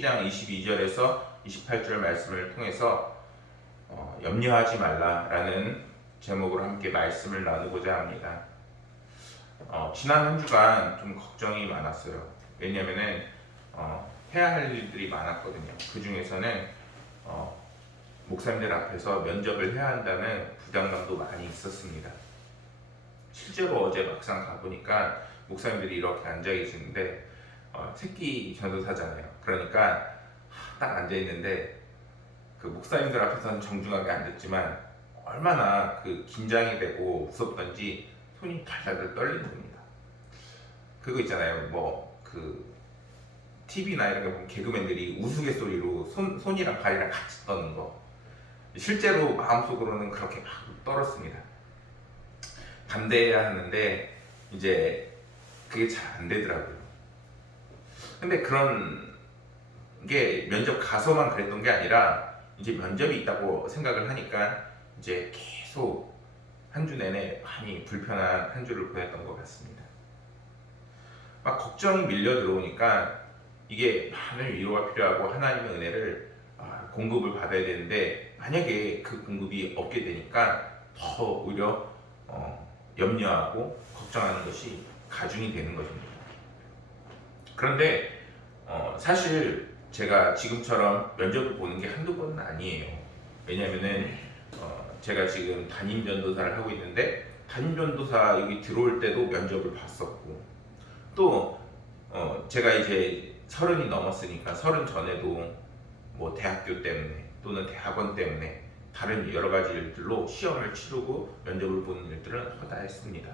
12장 22절에서 28절 말씀을 통해서 염려하지 말라라는 제목으로 함께 말씀을 나누고자 합니다. 지난 한 주간 좀 걱정이 많았어요. 왜냐면은 해야 할 일들이 많았거든요. 그 중에서는 목사님들 앞에서 면접을 해야 한다는 부담감도 많이 있었습니다. 실제로 어제 막상 가보니까 목사님들이 이렇게 앉아 계시는데 새끼 전도사잖아요. 그러니까 딱 앉아 있는데 그 목사님들 앞에서는 정중하게 앉았지만 얼마나 그 긴장이 되고 무섭던지 손이 달달달 떨리는 겁니다. 그거 있잖아요. 뭐 그 TV나 이런 거 보면 개그맨들이 우스갯소리로 손이랑 발이랑 같이 떠는 거. 실제로 마음속으로는 그렇게 막 떨었습니다. 반대해야 하는데 이제 그게 잘 안 되더라고요. 근데 그런 게 면접 가서만 그랬던 게 아니라 이제 면접이 있다고 생각을 하니까 이제 계속 한 주 내내 많이 불편한 한 주를 보냈던 것 같습니다. 막 걱정이 밀려 들어오니까 이게 많은 위로가 필요하고 하나님의 은혜를 공급을 받아야 되는데 만약에 그 공급이 없게 되니까 더 오히려 염려하고 걱정하는 것이 가중이 되는 것입니다. 그런데 사실 제가 지금처럼 면접을 보는 게 한두 번은 아니에요. 왜냐면은 제가 지금 담임 전도사를 하고 있는데 담임 전도사 여기 들어올 때도 면접을 봤었고 또 제가 이제 30이 넘었으니까 30 전에도 뭐 대학교 때문에 또는 대학원 때문에 다른 여러 가지 일들로 시험을 치르고 면접을 보는 일들은 허다했습니다.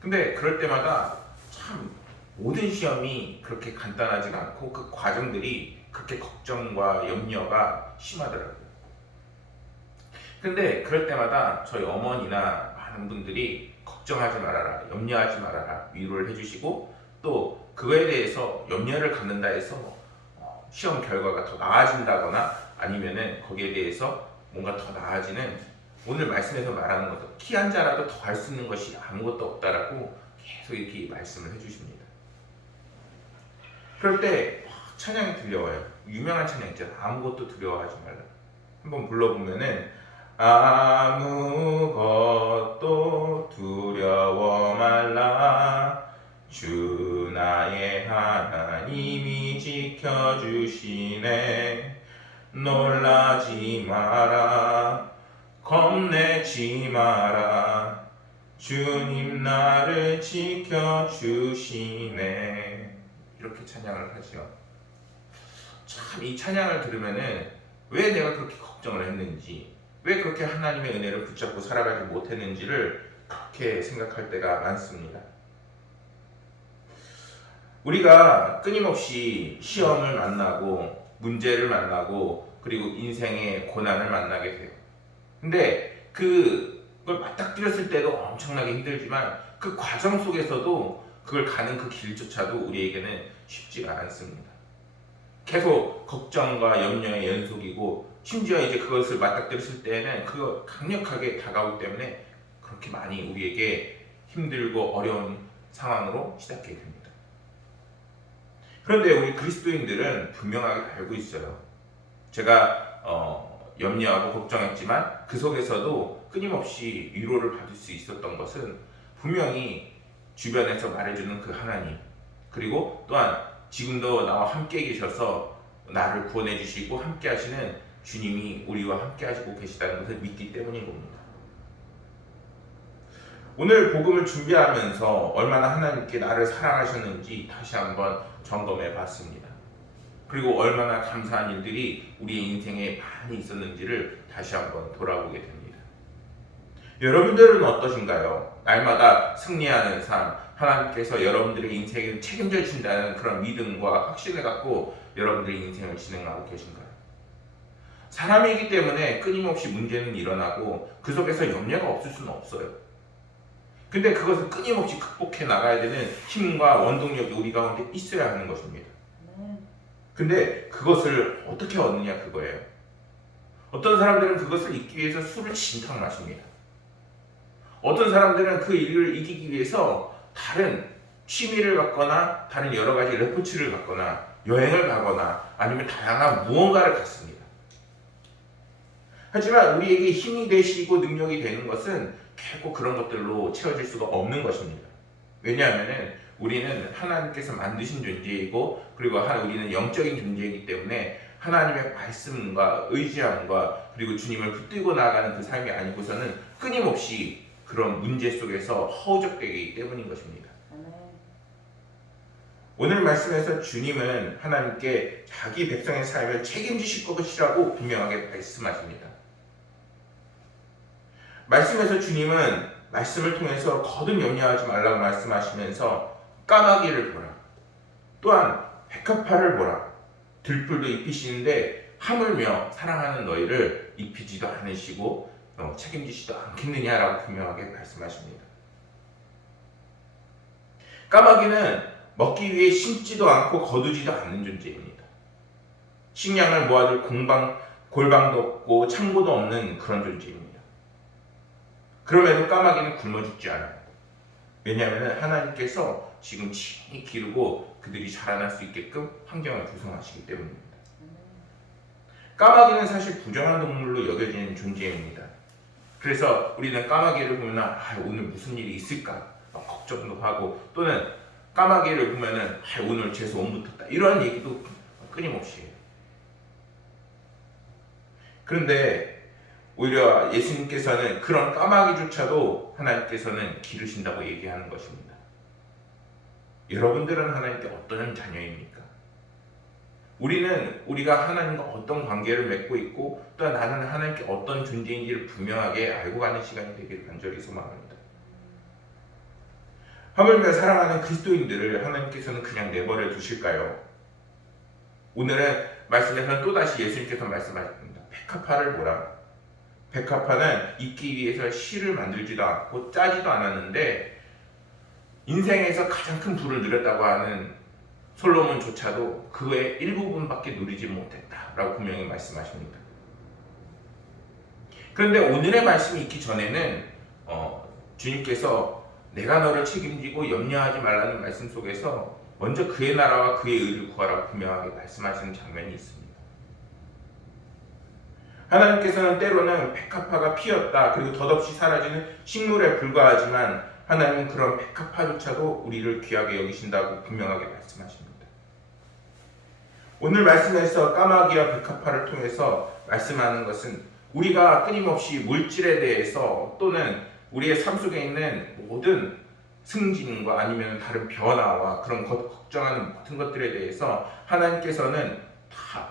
근데 그럴 때마다 참 모든 시험이 그렇게 간단하지가 않고 그 과정들이 그렇게 걱정과 염려가 심하더라고요. 근데 그럴 때마다 저희 어머니나 많은 분들이 걱정하지 말아라, 염려하지 말아라 위로를 해주시고 또 그거에 대해서 염려를 갖는다 해서 시험 결과가 더 나아진다거나 아니면은 거기에 대해서 뭔가 더 나아지는 오늘 말씀에서 말하는 것도 키 한 자라도 더 할 수 있는 것이 아무것도 없다라고 계속 이렇게 말씀을 해주십니다. 그럴 때 찬양이 들려와요. 유명한 찬양 있잖아요. 아무것도 두려워하지 말라. 한번 불러보면은 아무것도 두려워 말라 주 나의 하나님이 지켜주시네 놀라지 마라 겁내지 마라 주님 나를 지켜주시네 이렇게 찬양을 하죠. 참 이 찬양을 들으면은 왜 내가 그렇게 걱정을 했는지 왜 그렇게 하나님의 은혜를 붙잡고 살아가지 못했는지를 그렇게 생각할 때가 많습니다. 우리가 끊임없이 시험을 만나고 문제를 만나고 그리고 인생의 고난을 만나게 돼요. 근데 그걸 맞닥뜨렸을 때도 엄청나게 힘들지만 그 과정 속에서도 그걸 가는 그 길조차도 우리에게는 쉽지가 않습니다. 계속 걱정과 염려의 연속이고 심지어 이제 그것을 맞닥뜨렸을 때는 그거 강력하게 다가오기 때문에 그렇게 많이 우리에게 힘들고 어려운 상황으로 시작하게 됩니다. 그런데 우리 그리스도인들은 분명하게 알고 있어요. 제가 염려하고 걱정했지만 그 속에서도 끊임없이 위로를 받을 수 있었던 것은 분명히 주변에서 말해주는 그 하나님 그리고 또한 지금도 나와 함께 계셔서 나를 구원해 주시고 함께 하시는 주님이 우리와 함께 하시고 계시다는 것을 믿기 때문인 겁니다. 오늘 복음을 준비하면서 얼마나 하나님께 나를 사랑하셨는지 다시 한번 점검해 봤습니다. 그리고 얼마나 감사한 일들이 우리의 인생에 많이 있었는지를 다시 한번 돌아보게 됩니다. 여러분들은 어떠신가요? 날마다 승리하는 삶, 하나님께서 여러분들의 인생을 책임져 주신다는 그런 믿음과 확신을 갖고 여러분들의 인생을 진행하고 계신가요? 사람이기 때문에 끊임없이 문제는 일어나고 그 속에서 염려가 없을 수는 없어요. 근데 그것을 끊임없이 극복해 나가야 되는 힘과 원동력이 우리 가운데 있어야 하는 것입니다. 근데 그것을 어떻게 얻느냐 그거예요. 어떤 사람들은 그것을 잊기 위해서 술을 진탕 마십니다. 어떤 사람들은 그 일을 이기기 위해서 다른 취미를 갖거나 다른 여러 가지 레포츠를 갖거나 여행을 가거나 아니면 다양한 무언가를 갖습니다. 하지만 우리에게 힘이 되시고 능력이 되는 것은 결코 그런 것들로 채워질 수가 없는 것입니다. 왜냐하면 우리는 하나님께서 만드신 존재이고, 그리고 우리는 영적인 존재이기 때문에 하나님의 말씀과 의지함과 그리고 주님을 붙들고 나아가는 그 삶이 아니고서는 끊임없이 그런 문제 속에서 허우적대기 때문인 것입니다. 오늘 말씀에서 주님은 하나님께 자기 백성의 삶을 책임지실 것이라고 분명하게 말씀하십니다. 말씀에서 주님은 말씀을 통해서 거듭 염려하지 말라고 말씀하시면서 까마귀를 보라, 또한 백합화를 보라, 들풀도 입히시는데 하물며 사랑하는 너희를 입히지도 않으시고 책임지지도 않겠느냐라고 분명하게 말씀하십니다. 까마귀는 먹기 위해 심지도 않고 거두지도 않는 존재입니다. 식량을 모아둘 골방도 없고 창고도 없는 그런 존재입니다. 그럼에도 까마귀는 굶어 죽지 않아요. 왜냐하면 하나님께서 지금 친히 기르고 그들이 자라날 수 있게끔 환경을 조성하시기 때문입니다. 까마귀는 사실 부정한 동물로 여겨지는 존재입니다. 그래서 우리는 까마귀를 보면 오늘 무슨 일이 있을까 걱정도 하고, 또는 까마귀를 보면은 오늘 재수 온 붙었다 이런 얘기도 끊임없이 해요. 그런데 오히려 예수님께서는 그런 까마귀조차도 하나님께서는 기르신다고 얘기하는 것입니다. 여러분들은 하나님께 어떤 자녀입니까? 우리가 하나님과 어떤 관계를 맺고 있고, 또 나는 하나님께 어떤 존재인지를 분명하게 알고 가는 시간이 되기를 간절히 소망합니다. 하물며 사랑하는 그리스도인들을 하나님께서는 그냥 내버려 두실까요? 오늘은 말씀에서는 또다시 예수님께서 말씀하십니다. 백합화를 보라. 백합화는 입기 위해서 실을 만들지도 않고 짜지도 않았는데 인생에서 가장 큰 부를 누렸다고 하는 솔로몬조차도 그의 일부분밖에 누리지 못했다라고 분명히 말씀하십니다. 그런데 오늘의 말씀이 있기 전에는 주님께서 내가 너를 책임지고 염려하지 말라는 말씀 속에서 먼저 그의 나라와 그의 의를 구하라고 분명하게 말씀하시는 장면이 있습니다. 하나님께서는 때로는 백합화가 피었다, 그리고 덧없이 사라지는 식물에 불과하지만 하나님은 그런 백합화조차도 우리를 귀하게 여기신다고 분명하게 말씀하십니다. 오늘 말씀에서 까마귀와 백합화를 통해서 말씀하는 것은 우리가 끊임없이 물질에 대해서 또는 우리의 삶 속에 있는 모든 승진과 아니면 다른 변화와 그런 걱정하는 모든 것들에 대해서 하나님께서는 다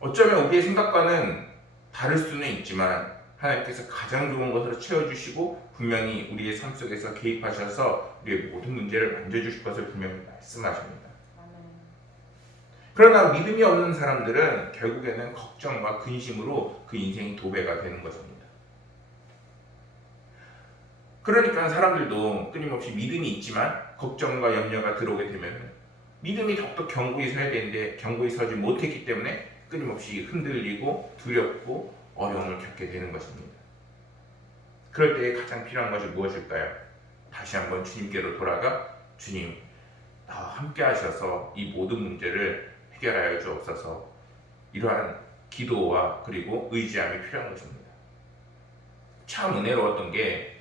어쩌면 우리의 생각과는 다를 수는 있지만 하나님께서 가장 좋은 것으로 채워주시고 분명히 우리의 삶 속에서 개입하셔서 우리의 모든 문제를 만져주실 것을 분명히 말씀하십니다. 그러나 믿음이 없는 사람들은 결국에는 걱정과 근심으로 그 인생이 도배가 되는 것입니다. 그러니까 사람들도 끊임없이 믿음이 있지만 걱정과 염려가 들어오게 되면 믿음이 더욱더 견고히 서야 되는데 견고히 서지 못했기 때문에 끊임없이 흔들리고 두렵고 어려움을 겪게 되는 것입니다. 그럴 때 가장 필요한 것이 무엇일까요? 다시 한번 주님께로 돌아가 주님, 나와 함께 하셔서 이 모든 문제를 해결하여 주옵소서, 이러한 기도와 그리고 의지함이 필요한 것입니다. 참 은혜로웠던 게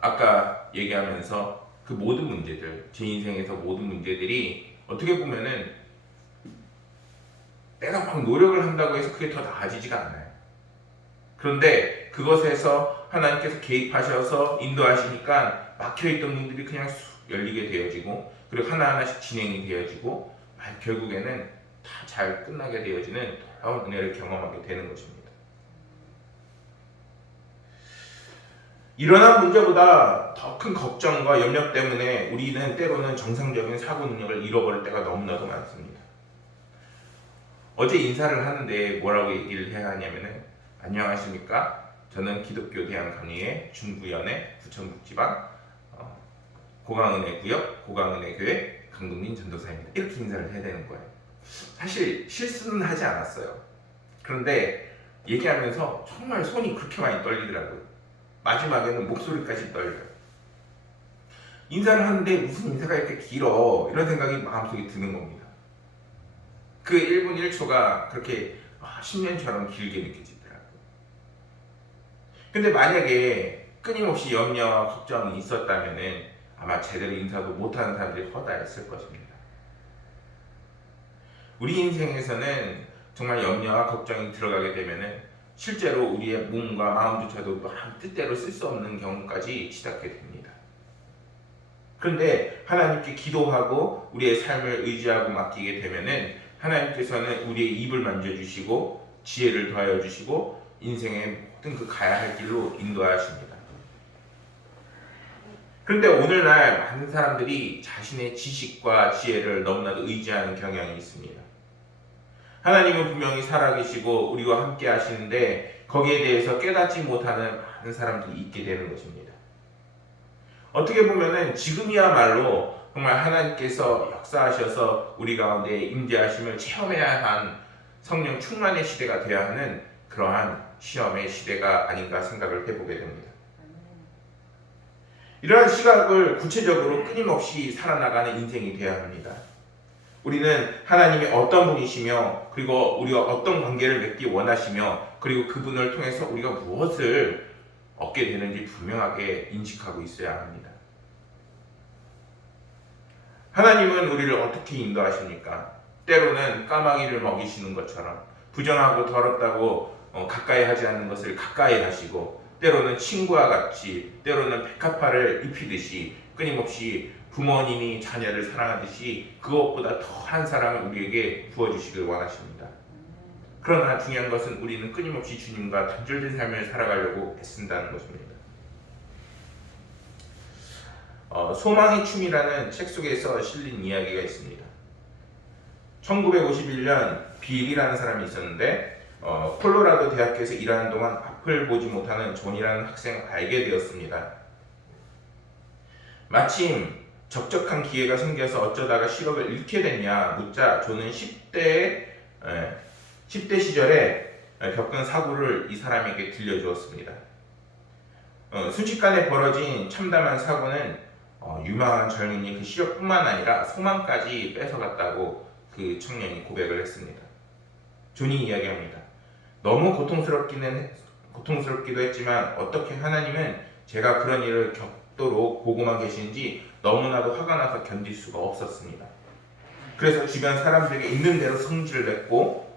아까 얘기하면서 그 모든 문제들, 제 인생에서 모든 문제들이 어떻게 보면은 내가 막 노력을 한다고 해서 그게 더 나아지지가 않아요. 그런데 그것에서 하나님께서 개입하셔서 인도하시니까 막혀있던 문들이 그냥 쑥 열리게 되어지고, 그리고 하나하나씩 진행이 되어지고 결국에는 다 잘 끝나게 되어지는 놀라운 은혜를 경험하게 되는 것입니다. 일어난 문제보다 더 큰 걱정과 염려 때문에 우리는 때로는 정상적인 사고 능력을 잃어버릴 때가 너무나도 많습니다. 어제 인사를 하는데 뭐라고 얘기를 해야 하냐면은, 안녕하십니까, 저는 기독교 대한 강의회 중구연의 부천북지방 고강은혜구역 고강은혜교회 강동민 전도사입니다. 이렇게 인사를 해야 되는 거예요. 사실 실수는 하지 않았어요. 그런데 얘기하면서 정말 손이 그렇게 많이 떨리더라고요. 마지막에는 목소리까지 떨려요. 인사를 하는데 무슨 인사가 이렇게 길어, 이런 생각이 마음속에 드는 겁니다. 그 1분 1초가 그렇게 10년처럼 길게 느껴지더라고요. 근데 만약에 끊임없이 염려와 걱정이 있었다면 아마 제대로 인사도 못하는 사람들이 허다했을 것입니다. 우리 인생에서는 정말 염려와 걱정이 들어가게 되면 실제로 우리의 몸과 마음조차도 뜻대로 쓸 수 없는 경우까지 치닫게 됩니다. 그런데 하나님께 기도하고 우리의 삶을 의지하고 맡기게 되면 하나님께서는 우리의 입을 만져주시고 지혜를 더하여 주시고 인생의 모든 그 가야 할 길로 인도하십니다. 그런데 오늘날 많은 사람들이 자신의 지식과 지혜를 너무나도 의지하는 경향이 있습니다. 하나님은 분명히 살아계시고 우리와 함께 하시는데 거기에 대해서 깨닫지 못하는 많은 사람들이 있게 되는 것입니다. 어떻게 보면은 지금이야말로 정말 하나님께서 역사하셔서 우리 가운데 임재하심을 체험해야 한 성령 충만의 시대가 되어야 하는 그러한 시험의 시대가 아닌가 생각을 해보게 됩니다. 이러한 시각을 구체적으로 끊임없이 살아나가는 인생이 되어야 합니다. 우리는 하나님이 어떤 분이시며 그리고 우리가 어떤 관계를 맺기 원하시며 그리고 그분을 통해서 우리가 무엇을 얻게 되는지 분명하게 인식하고 있어야 합니다. 하나님은 우리를 어떻게 인도하십니까? 때로는 까마귀를 먹이시는 것처럼 부정하고 더럽다고 가까이 하지 않는 것을 가까이 하시고 때로는 친구와 같이 때로는 백합화를 입히듯이 끊임없이 부모님이 자녀를 사랑하듯이 그것보다 더한 사랑을 우리에게 부어주시길 원하십니다. 그러나 중요한 것은 우리는 끊임없이 주님과 단절된 삶을 살아가려고 애쓴다는 것입니다. 소망의 춤이라는 책 속에서 실린 이야기가 있습니다. 1951년 빌이라는 사람이 있었는데 콜로라도 대학교에서 일하는 동안 앞을 보지 못하는 존이라는 학생을 알게 되었습니다. 마침 적적한 기회가 생겨서 어쩌다가 실업을 잃게 됐냐 묻자 존은 10대 시절에 겪은 사고를 이 사람에게 들려주었습니다. 순식간에 벌어진 참담한 사고는 유망한 젊은이 그 실업뿐만 아니라 소망까지 뺏어갔다고 그 청년이 고백을 했습니다. 존이 이야기합니다. 너무 고통스럽기도 했지만 어떻게 하나님은 제가 그런 일을 겪도록 보고만 계신지 너무나도 화가 나서 견딜 수가 없었습니다. 그래서 주변 사람들에게 있는 대로 성질을 냈고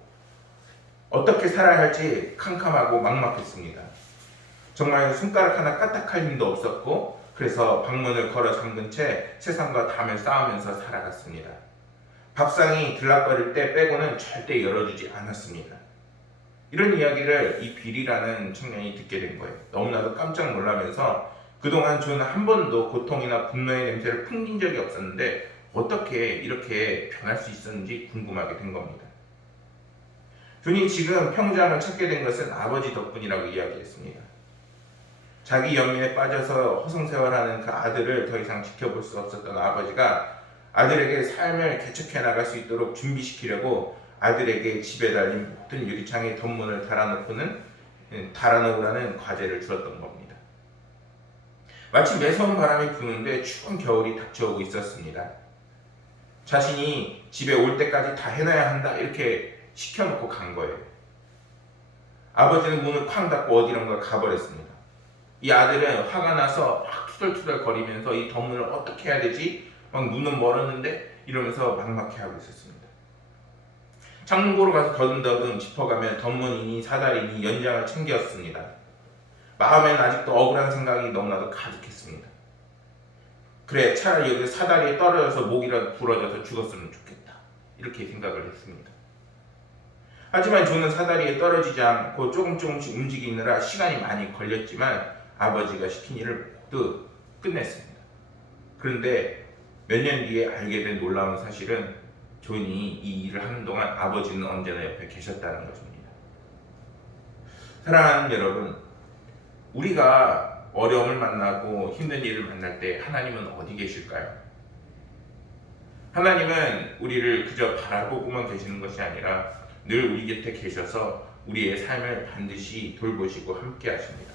어떻게 살아야 할지 캄캄하고 막막했습니다. 정말 손가락 하나 까딱할 힘도 없었고 그래서 방문을 걸어 잠근 채 세상과 담을 쌓으면서 살아갔습니다. 밥상이 들락거릴 때 빼고는 절대 열어주지 않았습니다. 이런 이야기를 이 빌이라는 청년이 듣게 된 거예요. 너무나도 깜짝 놀라면서 그동안 저는 한 번도 고통이나 분노의 냄새를 풍긴 적이 없었는데 어떻게 이렇게 변할 수 있었는지 궁금하게 된 겁니다. 존이 지금 평장을 찾게 된 것은 아버지 덕분이라고 이야기했습니다. 자기 연민에 빠져서 허송세월하는 그 아들을 더 이상 지켜볼 수 없었던 아버지가 아들에게 삶을 개척해 나갈 수 있도록 준비시키려고 아들에게 집에 달린 모든 유리창에 덧문을 달아놓으라는 과제를 주었던 겁니다. 마치 매서운 바람이 부는데 추운 겨울이 닥쳐오고 있었습니다. 자신이 집에 올 때까지 다 해놔야 한다 이렇게 시켜놓고 간 거예요. 아버지는 문을 쾅 닫고 어디론가 가버렸습니다. 이 아들은 화가 나서 막 투덜투덜 거리면서 이 덧문을 어떻게 해야 되지? 막 눈은 멀었는데 이러면서 막막해하고 있었습니다. 창문 보러 가서 더듬더듬 짚어가면 덧문이니 사다리니 연장을 챙겼습니다. 마음에는 아직도 억울한 생각이 너무나도 가득했습니다. 그래 차라리 여기 사다리에 떨어져서 목이라도 부러져서 죽었으면 좋겠다 이렇게 생각을 했습니다. 하지만 저는 사다리에 떨어지지 않고 조금씩 움직이느라 시간이 많이 걸렸지만 아버지가 시킨 일을 모두 끝냈습니다. 그런데 몇 년 뒤에 알게 된 놀라운 사실은 존이 이 일을 하는 동안 아버지는 언제나 옆에 계셨다는 것입니다. 사랑하는 여러분, 우리가 어려움을 만나고 힘든 일을 만날 때 하나님은 어디 계실까요? 하나님은 우리를 그저 바라보고만 계시는 것이 아니라 늘 우리 곁에 계셔서 우리의 삶을 반드시 돌보시고 함께 하십니다.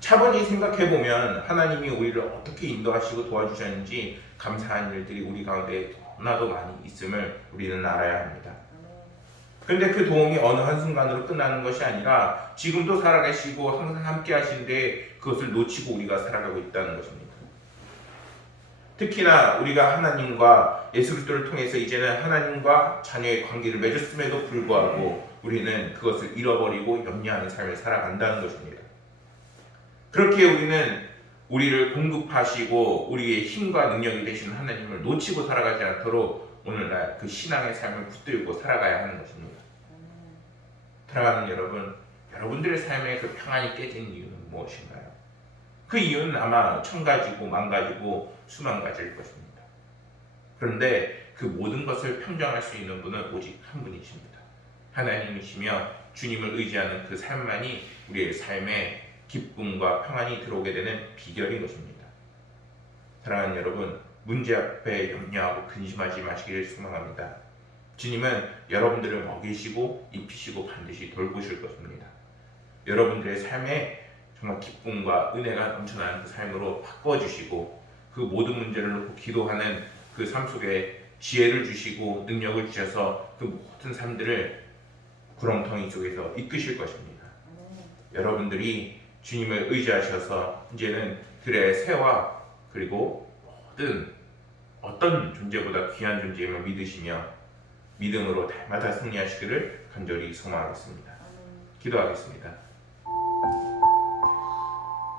차분히 생각해 보면 하나님이 우리를 어떻게 인도하시고 도와주셨는지 감사한 일들이 우리 가운데 너무나도 많이 있음을 우리는 알아야 합니다. 그런데 그 도움이 어느 한순간으로 끝나는 것이 아니라 지금도 살아계시고 항상 함께 하시는데 그것을 놓치고 우리가 살아가고 있다는 것입니다. 특히나 우리가 하나님과 예수 그리스도를 통해서 이제는 하나님과 자녀의 관계를 맺었음에도 불구하고 우리는 그것을 잃어버리고 염려하는 삶을 살아간다는 것입니다. 그렇게 우리는 우리를 공급하시고 우리의 힘과 능력이 되시는 하나님을 놓치고 살아가지 않도록 오늘날 그 신앙의 삶을 붙들고 살아가야 하는 것입니다. 사랑하는 여러분, 여러분들의 삶에 그 평안이 깨진 이유는 무엇인가요? 그 이유는 아마 천 가지고 만 가지고 수만 가지일 것입니다. 그런데 그 모든 것을 평정할 수 있는 분은 오직 한 분이십니다. 하나님이시며 주님을 의지하는 그 삶만이 우리의 삶에 기쁨과 평안이 들어오게 되는 비결인 것입니다. 사랑하는 여러분, 문제 앞에 염려하고 근심하지 마시기를 소망합니다. 주님은 여러분들을 먹이시고 입히시고 반드시 돌보실 것입니다. 여러분들의 삶에 정말 기쁨과 은혜가 넘쳐나는 그 삶으로 바꿔주시고 그 모든 문제를 놓고 기도하는 그 삶 속에 지혜를 주시고 능력을 주셔서 그 모든 삶들을 구렁텅이 속에서 이끄실 것입니다. 여러분들이 주님을 의지하셔서 이제는 들의 새와 그리고 모든 어떤 존재보다 귀한 존재임을 믿으시며 믿음으로 날마다 승리하시기를 간절히 소망하겠습니다. 기도하겠습니다.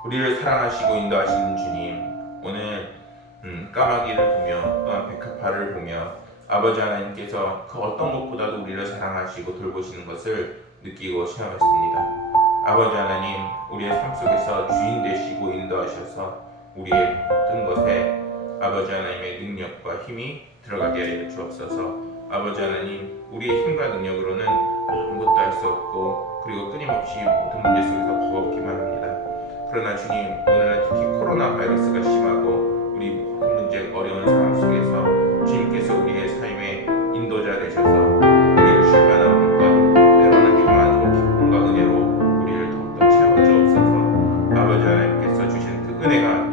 우리를 사랑하시고 인도하시는 주님, 오늘 까마귀를 보며 또한 백합화를 보며 아버지 하나님께서 그 어떤 것보다도 우리를 사랑하시고 돌보시는 것을 느끼고 체험했습니다. 아버지 하나님, 우리의 삶 속에서 주인 되시고 인도하셔서 우리의 모든 것에 아버지 하나님의 능력과 힘이 들어가게 하여 주옵소서. 아버지 하나님, 우리의 힘과 능력으로는 아무것도 할 수 없고 그리고 끊임없이 모든 문제 속에서 버겁기만 합니다. 그러나 주님, 오늘은 특히 코로나 바이러스가 심하고 우리 모든 문제 어려운 상황 속에서 주님께서 우리의 삶의 인도자 되셔서 우리를 쉴만한 물과 때로는 평안으로 기쁨과 은혜로 우리를 더욱더 채워주옵소서. 아버지 하나님께서 주신 그 은혜가